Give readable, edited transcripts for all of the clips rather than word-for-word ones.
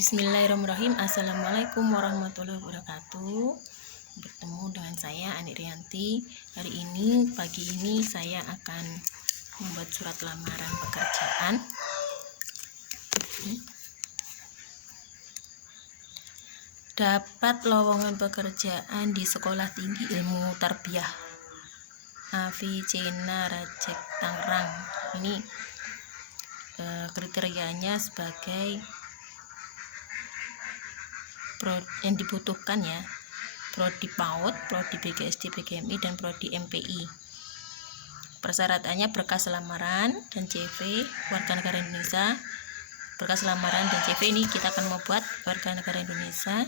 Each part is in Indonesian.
Bismillahirrahmanirrahim. Assalamualaikum warahmatullahi wabarakatuh. Bertemu dengan saya Ani Rianti. Hari ini, pagi ini saya akan membuat surat lamaran pekerjaan. Dapat lowongan pekerjaan di Sekolah Tinggi Ilmu Tarbiyah Cina Rajek Tangerang. Ini kriterianya sebagai yang dibutuhkan ya, prodi PAUD, prodi BGSD PGMI, dan prodi MPI. Persyaratannya berkas lamaran dan CV warga negara Indonesia. Berkas lamaran dan CV ini kita akan membuat warga negara Indonesia,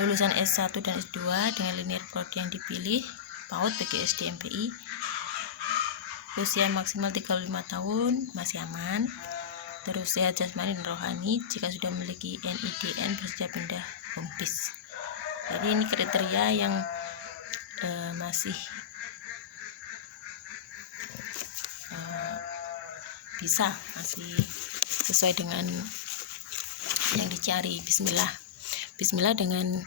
lulusan S1 dan S2 dengan linear prodi yang dipilih, PAUD, BGSD, MPI, usia maksimal 35 tahun, masih aman, terus sehat jasmani dan rohani, jika sudah memiliki NIDN bersedia pindah home base. Jadi ini kriteria yang masih masih sesuai dengan yang dicari. Bismillah dengan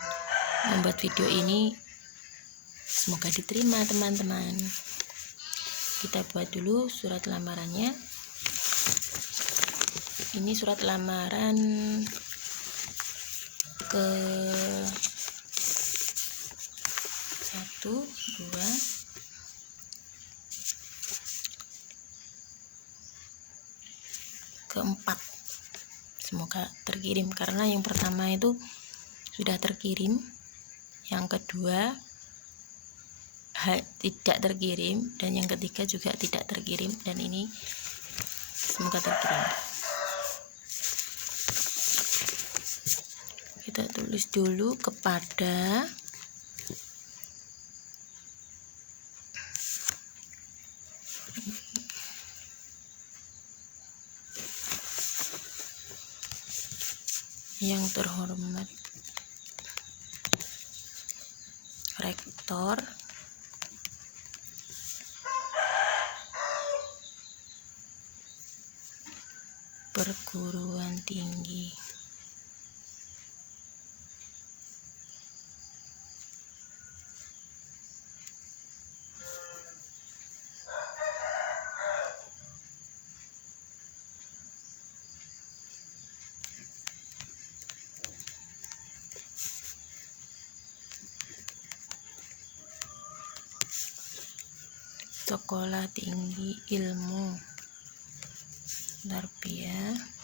membuat video ini, semoga diterima teman-teman. Kita buat dulu surat lamarannya. Ini surat lamaran ke 1, 2, ke 4. Semoga terkirim, karena yang pertama itu sudah terkirim, yang kedua tidak terkirim, dan yang ketiga juga tidak terkirim, dan ini semoga terkirim. Kita tulis dulu kepada yang terhormat Rektor Perguruan Tinggi Sekolah Tinggi Ilmu Tarbiyah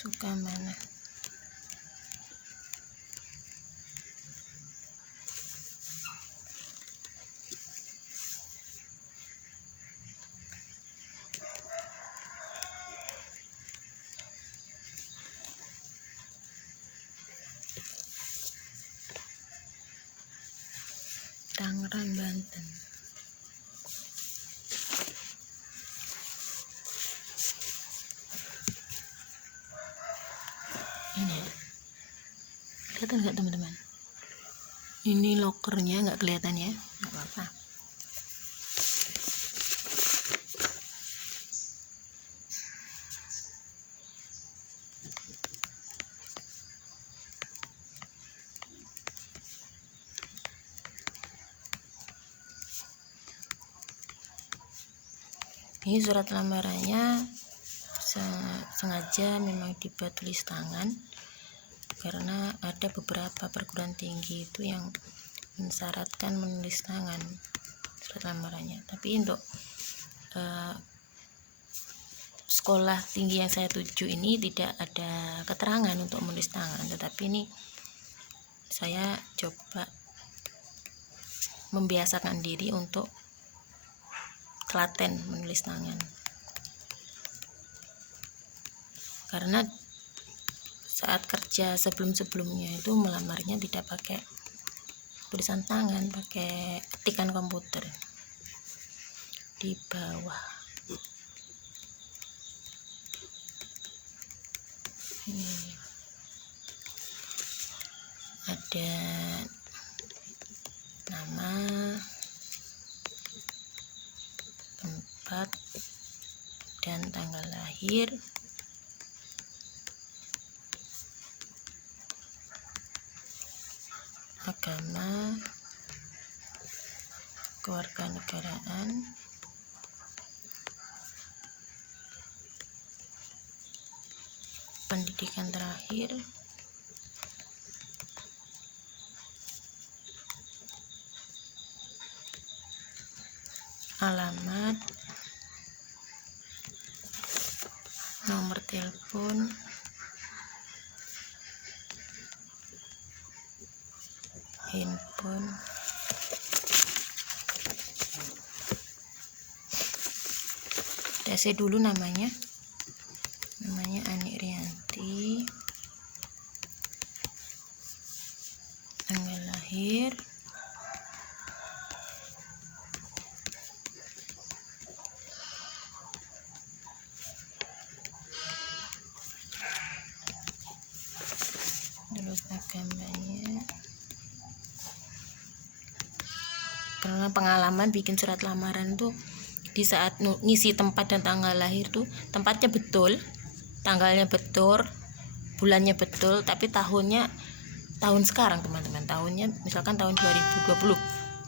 Sukamana. Tangerang, Banten. Ini kelihatan nggak teman-teman? Ini lokernya nggak kelihatan ya, nggak apa-apa. Ini surat lamarannya sengaja memang dibuat tulis tangan, karena ada beberapa perguruan tinggi itu yang mensyaratkan menulis tangan surat lamarannya. Tapi untuk sekolah tinggi yang saya tuju ini tidak ada keterangan untuk menulis tangan, tetapi ini saya coba membiasakan diri untuk telaten menulis tangan, karena saat kerja sebelumnya itu melamarnya tidak pakai tulisan tangan, pakai ketikan komputer. Di bawah ini ada nama, tempat, dan tanggal lahir, agama, kewarganegaraan, pendidikan terakhir, alamat, nomor telepon, handphone, TC dulu namanya Ani Rianti, tanggal lahir, terus agamanya. Karena pengalaman bikin surat lamaran tuh, di saat ngisi tempat dan tanggal lahir tuh tempatnya betul, tanggalnya betul, bulannya betul, tapi tahunnya tahun sekarang teman-teman, tahunnya misalkan tahun 2020,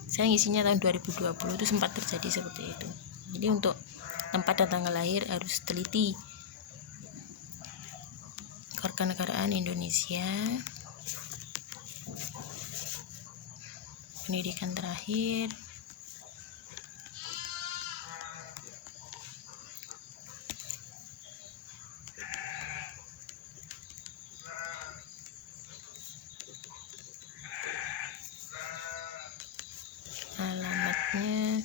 saya ngisinya tahun 2020, itu sempat terjadi seperti itu. Jadi untuk tempat dan tanggal lahir harus teliti. Kewarganegaraan Indonesia, pendidikan terakhir, alamatnya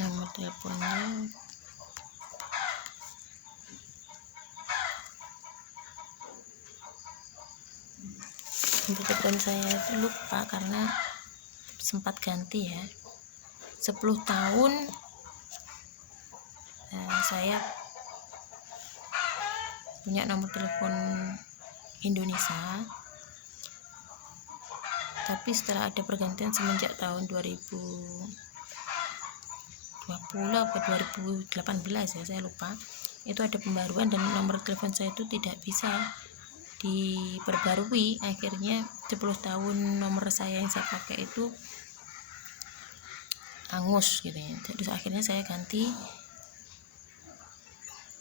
nomor teleponnya, nomor telepon saya itu lupa karena sempat ganti ya, 10 tahun saya punya nomor telepon Indonesia, tapi setelah ada pergantian semenjak tahun 2020 atau 2018 ya, saya lupa, itu ada pembaruan dan nomor telepon saya itu tidak bisa diperbarui. Akhirnya 10 tahun nomor saya yang saya pakai itu hangus gitu ya. Terus akhirnya saya ganti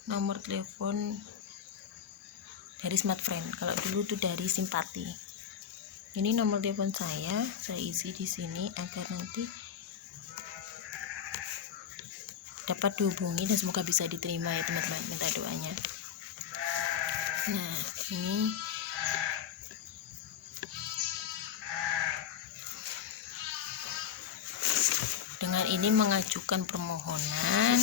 nomor telepon dari smartfriend. Kalau dulu tuh dari simpati. Ini nomor telepon saya isi di sini agar nanti dapat dihubungi dan semoga bisa diterima ya teman-teman, minta doanya. Nah, ini dengan ini mengajukan permohonan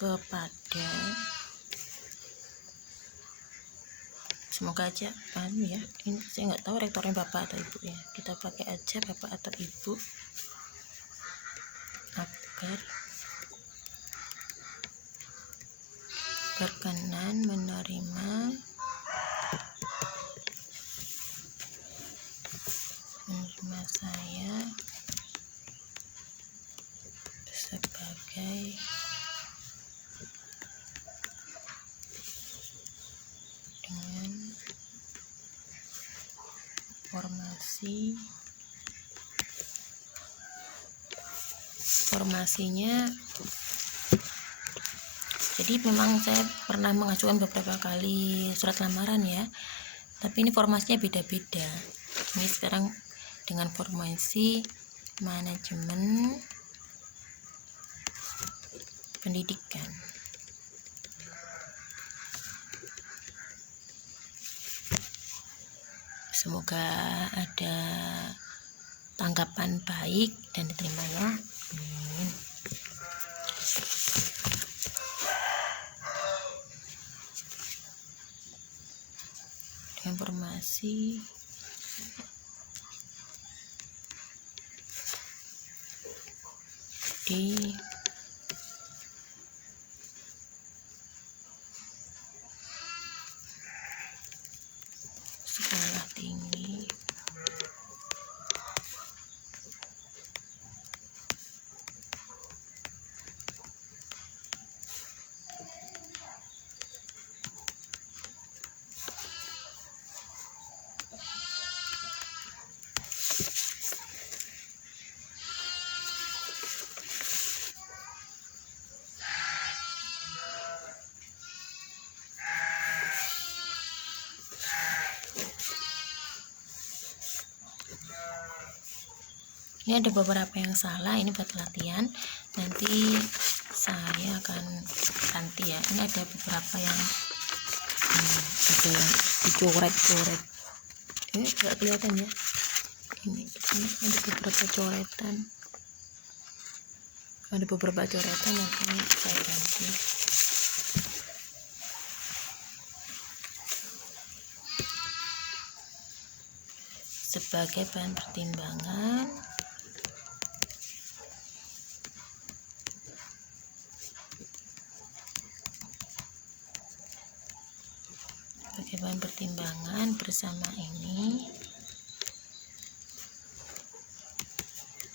kepada, semoga aja ya, ini saya nggak tahu rektornya bapak atau ibu ya, kita pakai aja bapak atau ibu, agar berkenan menerima saya sebagai dengan formasinya. Jadi memang saya pernah mengajukan beberapa kali surat lamaran ya, tapi ini formasinya beda-beda. Ini sekarang dengan formasi manajemen pendidikan. Semoga ada tanggapan baik dan diterimanya. Amin. Informasi di sekolah tinggi ini ada beberapa yang salah, ini buat latihan, nanti saya akan ganti ya. Ini ada beberapa yang dicoret-coret, ini nggak kelihatan ya, ini ada beberapa coretan, nanti saya ganti. Sebagai bahan pertimbangan bersama ini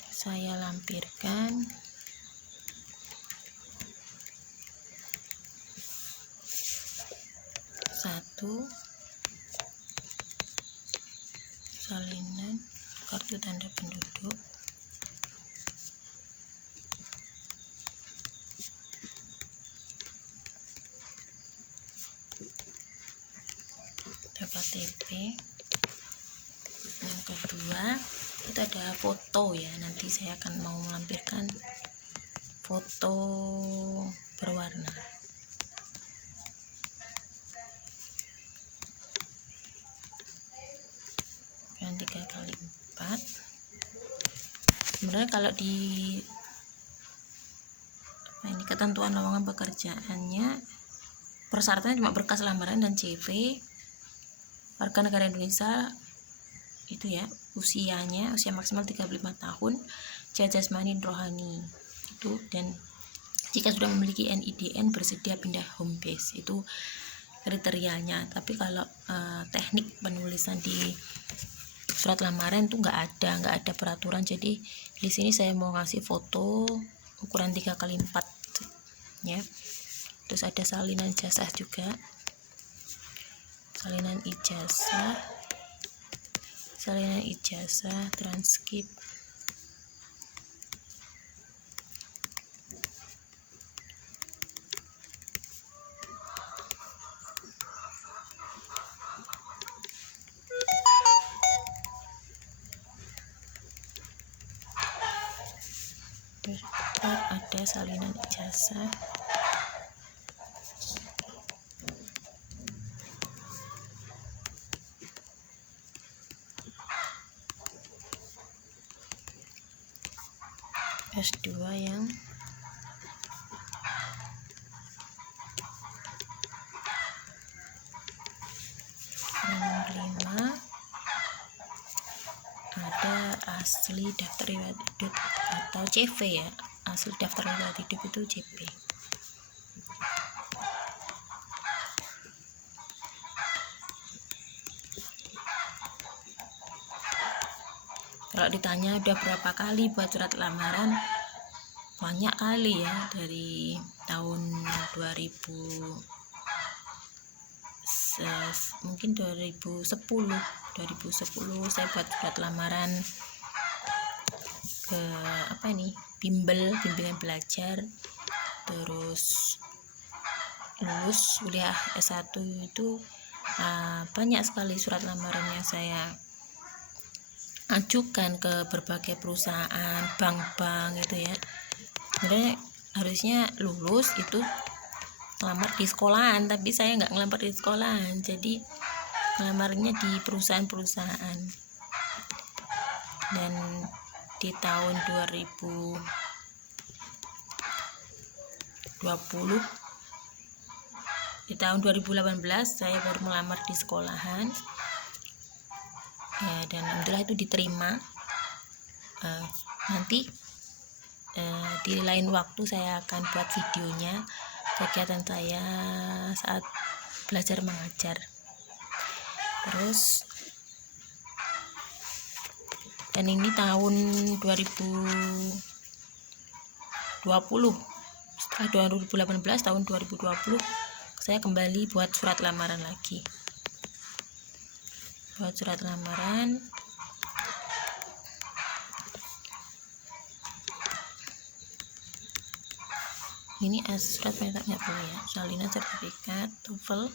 saya lampirkan satu salinan kartu tanda penduduk, KTP. Yang kedua itu ada foto ya, nanti saya akan mau melampirkan foto berwarna. Yang 3x4. Sebenarnya kalau di ini ketentuan lowongan pekerjaannya persyaratannya cuma berkas lamaran dan CV, warga negara Indonesia itu ya, usia maksimal 35 tahun, jasmani rohani itu, dan jika sudah memiliki NIDN bersedia pindah home base, itu kriterianya. Tapi kalau teknik penulisan di surat lamaran itu nggak ada peraturan. Jadi di sini saya mau ngasih foto ukuran 3x4 ya. Terus ada salinan ijazah juga, salinan ijazah, transkrip, ada salinan ijazah, S2 yang nomor 5, ada asli daftar riwayat hidup atau CV ya, asli daftar riwayat hidup itu CP. Kalau ditanya udah berapa kali buat surat lamaran, banyak kali ya, dari tahun 2000 mungkin 2010 saya buat surat lamaran ke bimbingan belajar. Terus lulus kuliah S1 itu banyak sekali surat lamaran yang saya ajukan ke berbagai perusahaan, bank-bank gitu ya. Sebenarnya harusnya lulus itu ngelamar di sekolahan, tapi saya nggak ngelamar di sekolahan, jadi ngelamarnya di perusahaan-perusahaan. Dan di tahun 2020, di tahun 2018 saya baru melamar di sekolahan ya, dan alhamdulillah itu diterima. Nanti di lain waktu saya akan buat videonya kegiatan saya saat belajar mengajar. Terus, dan ini tahun 2020, setelah 2018, tahun 2020 saya kembali buat surat lamaran lagi. Buat surat lamaran ini surat mereknya boleh ya, salinan sertifikat TOEFL.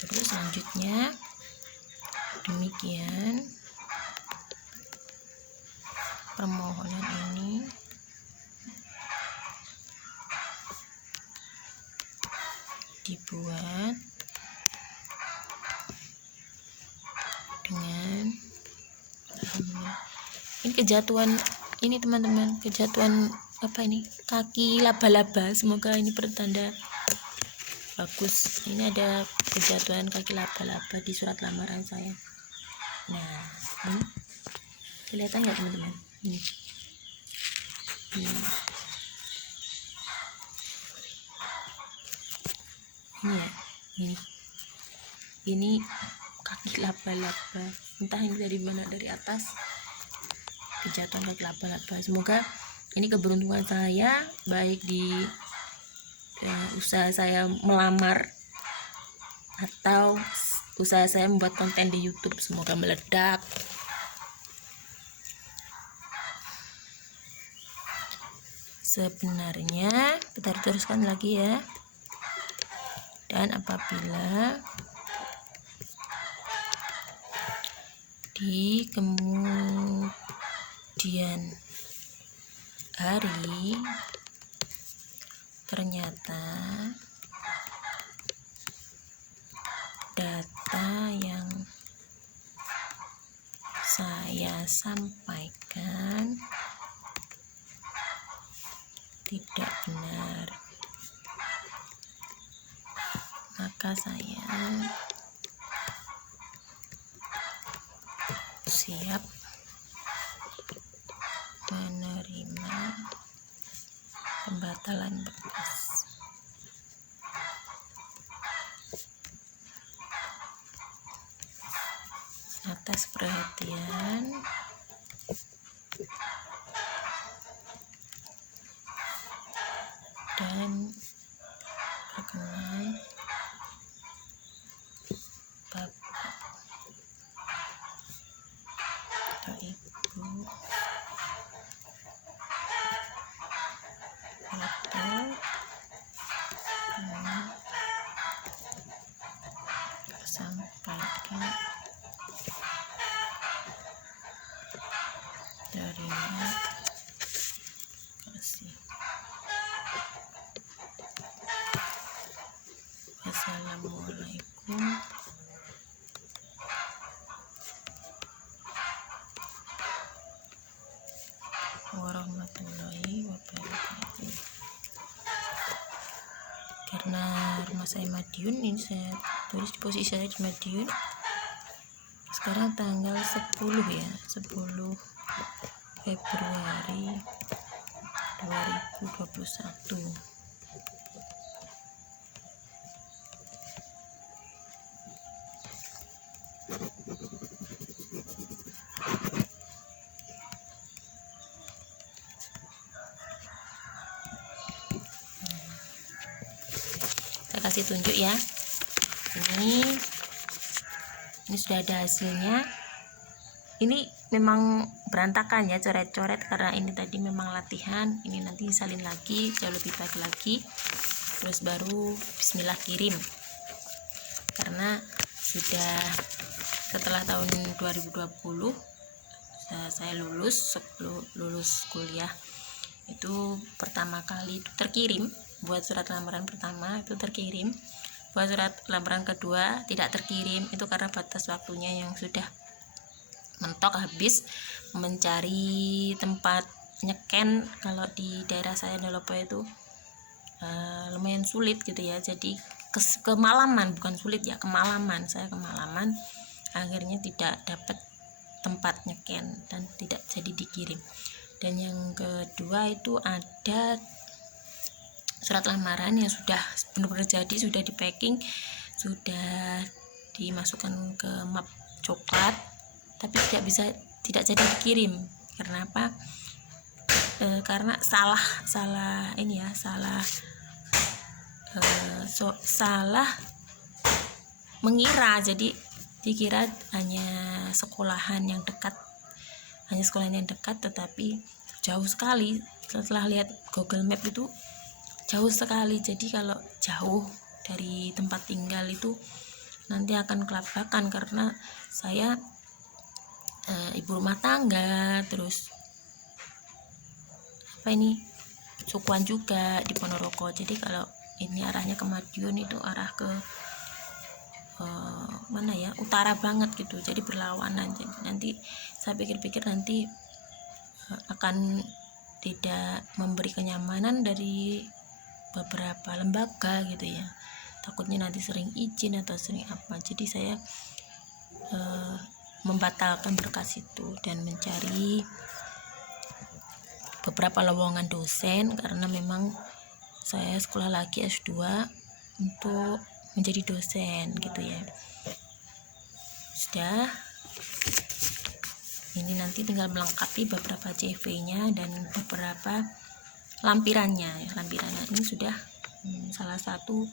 Terus selanjutnya demikian permohonan ini dibuat dengan ini kejatuhan ini teman-teman, kejatuhan kaki laba-laba, semoga ini pertanda bagus. Ini ada kejatuhan kaki laba-laba di surat lamaran saya. Nah, ini kelihatan nggak teman-teman? Ini ya, ini kaki laba-laba, entah ini dari mana, dari atas kejatuhan kaki laba-laba. Semoga ini keberuntungan saya, baik di usaha saya melamar atau usaha saya membuat konten di YouTube, semoga meledak. Sebenarnya kita teruskan lagi ya. Dan apabila di kemudian hari ternyata data yang saya sampaikan tidak benar, maka saya siap menerima pembatalan berkas. Atas perhatian dan perkenan Bapak atau Ibu sampaikan terima kasih. Wassalamualaikum karena rumah saya Madiun, ini saya tulis di posisi saya di Madiun. Sekarang tanggal 10 ya, 10 Februari 2021. Saya kasih tunjuk ya. Ini sudah ada hasilnya. Ini memang berantakan ya, coret-coret karena ini tadi memang latihan. Ini nanti salin lagi, jauh lebih baik lagi. Terus baru bismillah kirim. Karena sudah setelah tahun 2020 saya lulus kuliah itu pertama kali itu terkirim. Buat surat lamaran pertama itu terkirim, buat surat lamaran kedua tidak terkirim. Itu karena batas waktunya yang sudah mentok habis. Mencari tempat nyeken kalau di daerah saya Ndolopo itu lumayan sulit gitu ya. Jadi kemalaman, bukan sulit ya, kemalaman. Saya kemalaman, akhirnya tidak dapat tempat nyeken dan tidak jadi dikirim. Dan yang kedua itu ada surat lamaran yang sudah benar-benar jadi, sudah di packing, sudah dimasukkan ke map coklat, tapi tidak jadi dikirim. Karena apa? Karena salah ini ya, salah mengira. Jadi dikira hanya sekolahan yang dekat, tetapi jauh sekali. Setelah lihat Google Map itu jauh sekali. Jadi kalau jauh dari tempat tinggal itu nanti akan kelabakan, karena saya ibu rumah tangga, terus sukuan juga di Ponorogo. Jadi kalau ini arahnya ke Madiun, itu arah ke mana ya, utara banget gitu, jadi berlawanan. Jadi nanti saya pikir-pikir nanti akan tidak memberi kenyamanan dari beberapa lembaga gitu ya, takutnya nanti sering izin atau sering apa. Jadi saya membatalkan berkas itu dan mencari beberapa lowongan dosen, karena memang saya sekolah lagi S2 untuk menjadi dosen gitu ya. Sudah, ini nanti tinggal melengkapi beberapa CV-nya dan beberapa lampirannya. Lampirannya ini sudah salah satu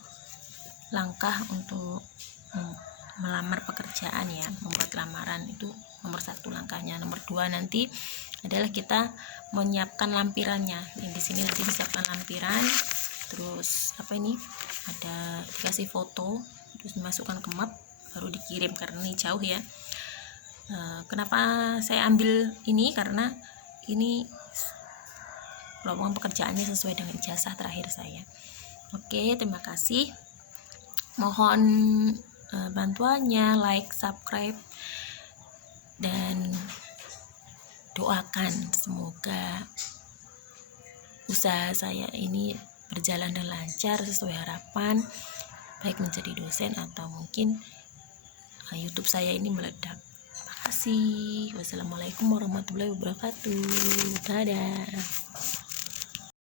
langkah untuk melamar pekerjaan ya, membuat lamaran itu nomor 1 langkahnya. Nomor 2 nanti adalah kita menyiapkan lampirannya. Yang di sini nanti disiapkan lampiran, terus ada dikasih foto, terus dimasukkan ke map, baru dikirim. Karena ini jauh ya. Kenapa saya ambil ini? Karena ini lowongan pekerjaannya sesuai dengan ijazah terakhir saya. Oke, terima kasih. Mohon bantuannya, like, subscribe, dan doakan semoga usaha saya ini berjalan dan lancar sesuai harapan, baik menjadi dosen atau mungkin YouTube saya ini meledak. Terima kasih. Wassalamualaikum warahmatullahi wabarakatuh. Dadah.